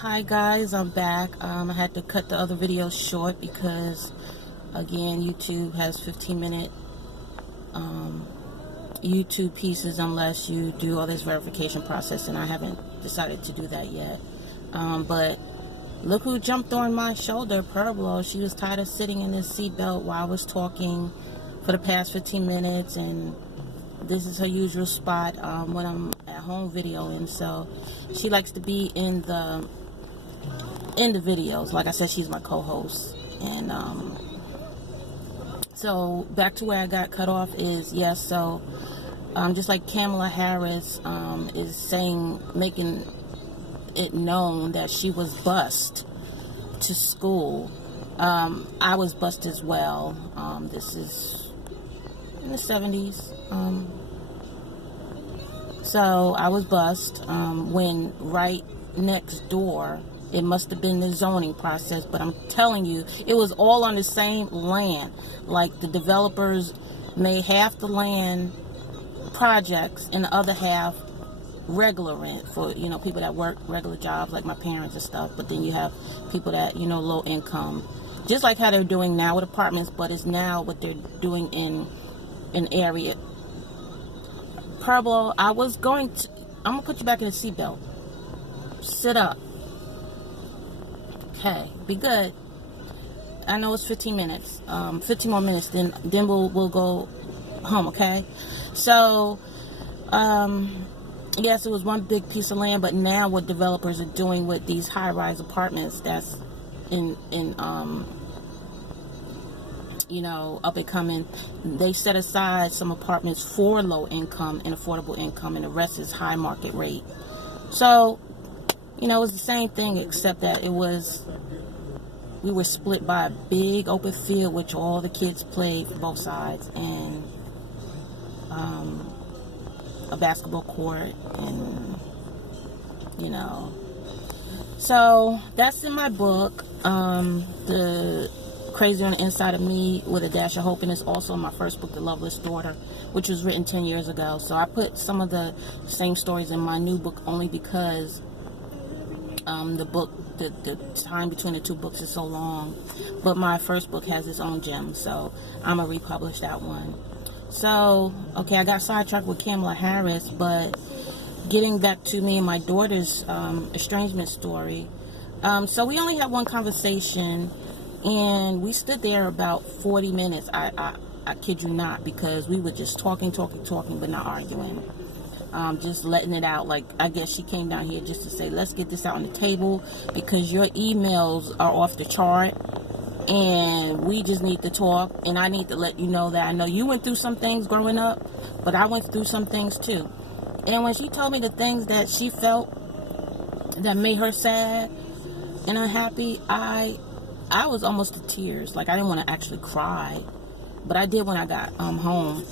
Hi guys, I'm back. I had to cut the other video short because again YouTube has 15-minute YouTube pieces unless you do all this verification process, and I haven't decided to do that yet. But look who jumped on my shoulder, Pueblo. She was tired of sitting in this seatbelt while I was talking for the past 15 minutes, and this is her usual spot when I'm at home videoing. So she likes to be in the videos. Like I said, she's my co-host. And so back to where I got cut off is, yes, so just like Kamala Harris is saying, making it known that she was bused to school, I was bused as well. This is in the 70s. So I was bused when right next door, it must have been the zoning process, but I'm telling you, it was all on the same land. Like the developers made half the land projects and the other half regular rent for, you know, people that work regular jobs like my parents and stuff. But then you have people that, you know, low income, just like how they're doing now with apartments, but it's now what they're doing in an area. Pueblo, I'm gonna put you back in the seatbelt. Sit up. Okay, be good. I know it's 15 minutes. 15 more minutes, then we'll go home, okay? So, yes, it was one big piece of land, but now what developers are doing with these high-rise apartments that's in you know, up and coming, they set aside some apartments for low income and affordable income, and the rest is high market rate. So, you know, it was the same thing, except that we were split by a big open field, which all the kids played for both sides, and a basketball court, and, you know. So, that's in my book, The Crazy on the Inside of Me with a Dash of Hope, and it's also in my first book, The Loveless Daughter, which was written 10 years ago. So I put some of the same stories in my new book only because the time between the two books is so long. But my first book has its own gems, so I'm gonna republish that one. So, okay, I got sidetracked with Kamala Harris, but getting back to me and my daughter's estrangement story. So we only had one conversation, and we stood there about 40 minutes. I kid you not, because we were just talking, but not arguing. Just letting it out. Like, I guess she came down here just to say, let's get this out on the table because your emails are off the chart and we just need to talk, and I need to let you know that I know you went through some things growing up, but I went through some things too. And when she told me the things that she felt that made her sad and unhappy, I was almost to tears. Like, I didn't want to actually cry, but I did when I got home.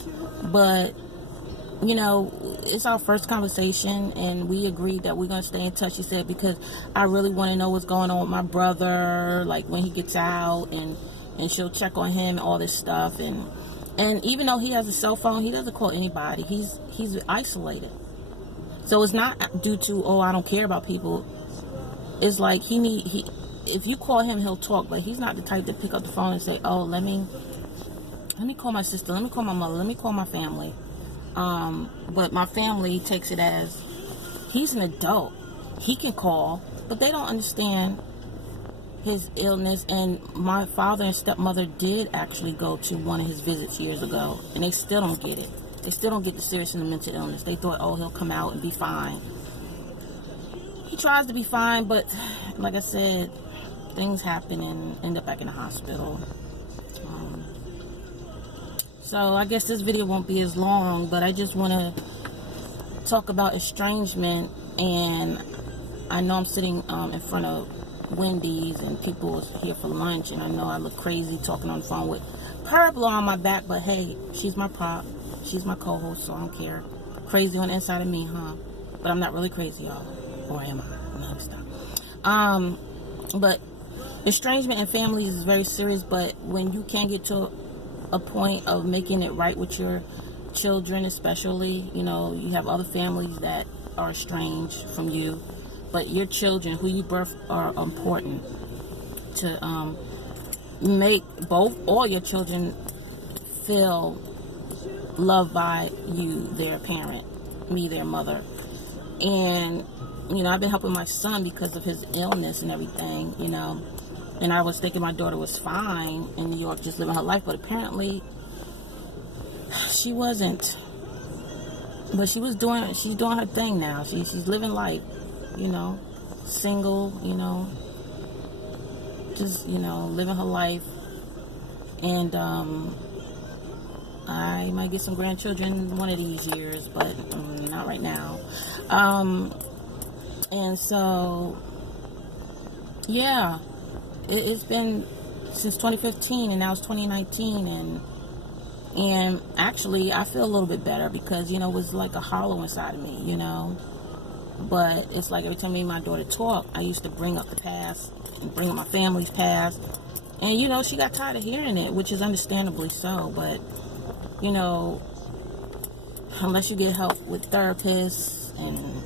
But, you know, it's our first conversation, and we agreed that we're going to stay in touch, she said, because I really want to know what's going on with my brother, like when he gets out, and she'll check on him and all this stuff. And even though he has a cell phone, he doesn't call anybody. He's isolated. So it's not due to, oh, I don't care about people. It's like if you call him, he'll talk, but he's not the type to pick up the phone and say, oh, let me call my sister, let me call my mother, let me call my family. But my family takes it as he's an adult. He can call, but they don't understand his illness. And my father and stepmother did actually go to one of his visits years ago, and they still don't get it. They still don't get the seriousness of the mental illness. They thought, oh, he'll come out and be fine. He tries to be fine, but like I said, things happen and end up back in the hospital. So I guess this video won't be as long, but I just want to talk about estrangement. And I know I'm sitting in front of Wendy's and people is here for lunch, and I know I look crazy talking on the phone with Pueblo on my back, but hey, she's my prop, she's my co-host, so I don't care. Crazy on the inside of me, huh? But I'm not really crazy, y'all. Or am I? No, stop. But estrangement in families is very serious, but when you can't get to a point of making it right with your children, especially, you know, you have other families that are estranged from you, but your children, who you birth, are important to make all your children feel loved by you, their parent, me, their mother. And, you know, I've been helping my son because of his illness and everything, you know. And I was thinking my daughter was fine in New York, just living her life, but apparently she wasn't. But she's doing her thing now. She's living life, you know, single, you know, just, you know, living her life. And I might get some grandchildren one of these years, but not right now. And so, yeah, it's been since 2015, and now it's 2019, and actually I feel a little bit better because, you know, it was like a hollow inside of me, you know. But it's like every time me and my daughter talk, I used to bring up the past and bring up my family's past, and, you know, she got tired of hearing it, which is understandably so. But, you know, unless you get help with therapists and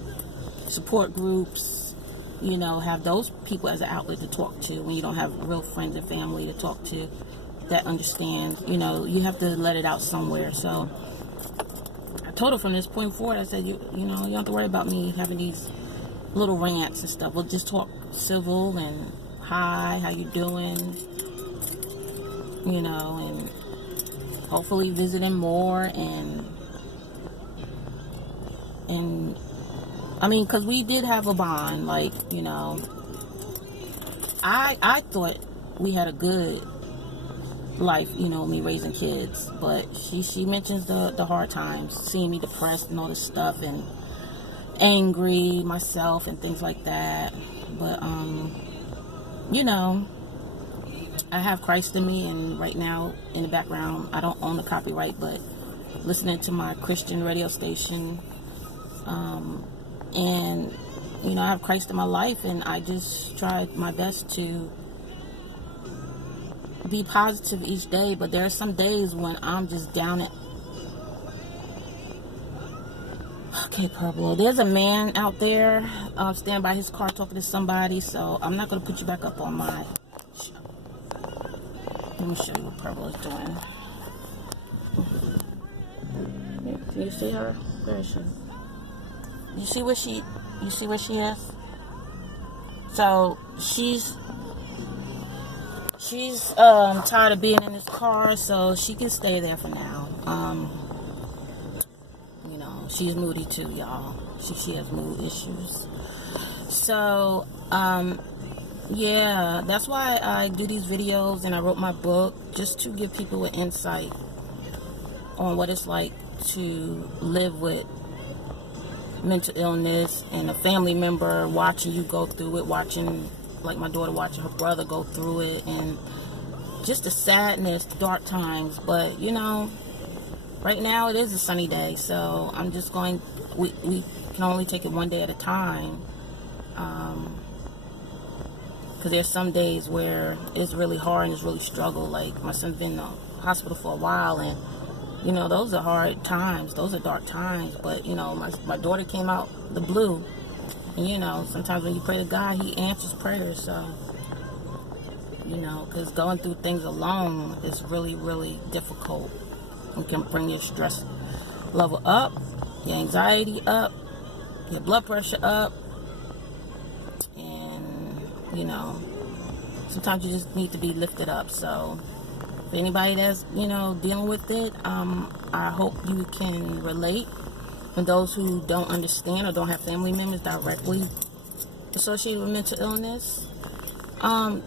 support groups, you know, have those people as an outlet to talk to when you don't have real friends and family to talk to that understand, you know, you have to let it out somewhere. So I told her from this point forward, I said, you know, you don't have to worry about me having these little rants and stuff. We'll just talk civil and hi, how you doing, you know, and hopefully visiting more. And I mean, because we did have a bond, like, you know, I thought we had a good life, you know, me raising kids, but she mentions the hard times, seeing me depressed and all this stuff, and angry myself and things like that. But you know, I have Christ in me, and right now in the background, I don't own the copyright, but listening to my Christian radio station, and, you know, I have Christ in my life, and I just try my best to be positive each day. But there are some days when I'm just down at... Okay, Pablo, there's a man out there standing by his car talking to somebody, so I'm not going to put you back up on my show. Let me show you what Pablo is doing. Can you see her? Where is she? You see where she is? So she's tired of being in this car, so she can stay there for now. You know, she's moody too, y'all. She has mood issues. So yeah, that's why I do these videos, and I wrote my book just to give people an insight on what it's like to live with mental illness and a family member watching you go through it, watching, like my daughter watching her brother go through it, and just the sadness, the dark times. But, you know, right now it is a sunny day, so I'm just going, we can only take it one day at a time, because there's some days where it's really hard and it's really struggle. Like, my son's been in the hospital for a while, and, you know, those are hard times, those are dark times. But, you know, my daughter came out the blue, and, you know, sometimes when you pray to God, he answers prayers. So, you know, because going through things alone is really, really difficult. It can bring your stress level up, your anxiety up, your blood pressure up, and, you know, sometimes you just need to be lifted up. So for anybody that's, you know, dealing with it, I hope you can relate. And those who don't understand or don't have family members directly associated with mental illness, I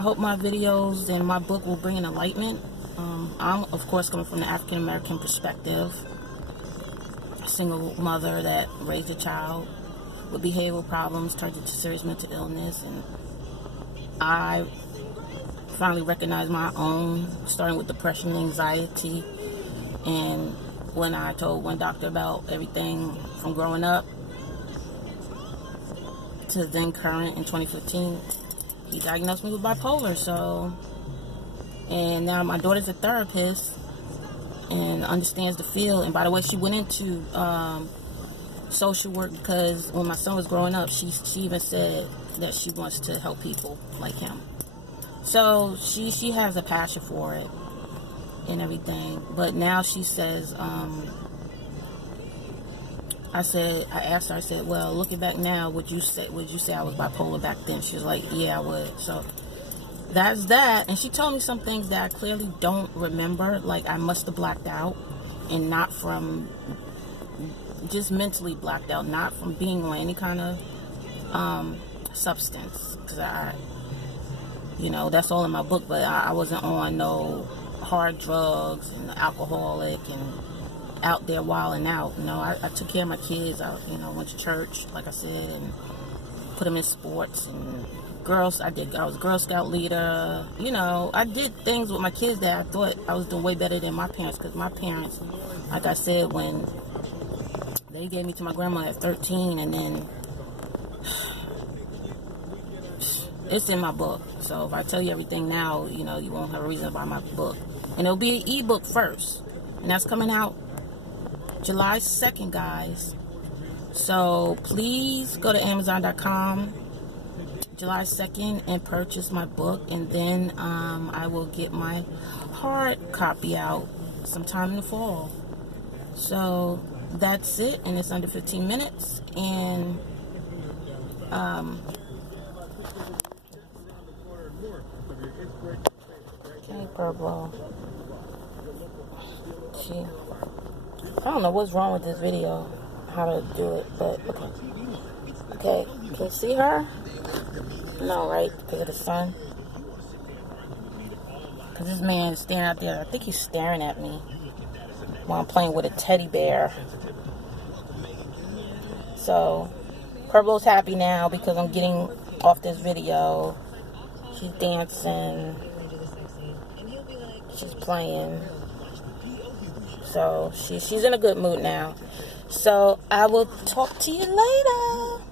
hope my videos and my book will bring an enlightenment. I'm, of course, coming from the African American perspective, a single mother that raised a child with behavioral problems, turned into serious mental illness, and I finally recognized my own, starting with depression and anxiety. And when I told one doctor about everything from growing up to then current in 2015, he diagnosed me with bipolar. So, and now my daughter's a therapist and understands the field. And by the way, she went into social work, because when my son was growing up, she even said that she wants to help people like him. So she has a passion for it and everything. But now she says, I asked her, I said, well, looking back now, would you say I was bipolar back then? She was like, yeah, I would. So that's that. And she told me some things that I clearly don't remember. Like, I must have blacked out, and not from, just mentally blacked out, not from being on any kind of substance. Because that's all in my book, but I wasn't on no hard drugs and alcoholic and out there wilding out. I took care of my kids. I went to church, like I said, and put them in sports and girls. I was a Girl Scout leader. I did things with my kids that I thought I was doing way better than my parents, because my parents, like I said, when they gave me to my grandma at 13, and then it's in my book. So if I tell you everything now, you won't have a reason to buy my book. And it'll be an ebook first, and that's coming out July 2nd, guys. So please go to Amazon.com July 2nd and purchase my book, and then I will get my hard copy out sometime in the fall. So that's it, and it's under 15 minutes. And okay, Purple. I don't know what's wrong with this video, how to do it, but okay. Okay, can you see her? No, right? Because of the sun. Because this man is standing out there. I think he's staring at me while I'm playing with a teddy bear. So, Purple's happy now because I'm getting off this video. She's dancing. She's playing. So, she's in a good mood now. So, I will talk to you later.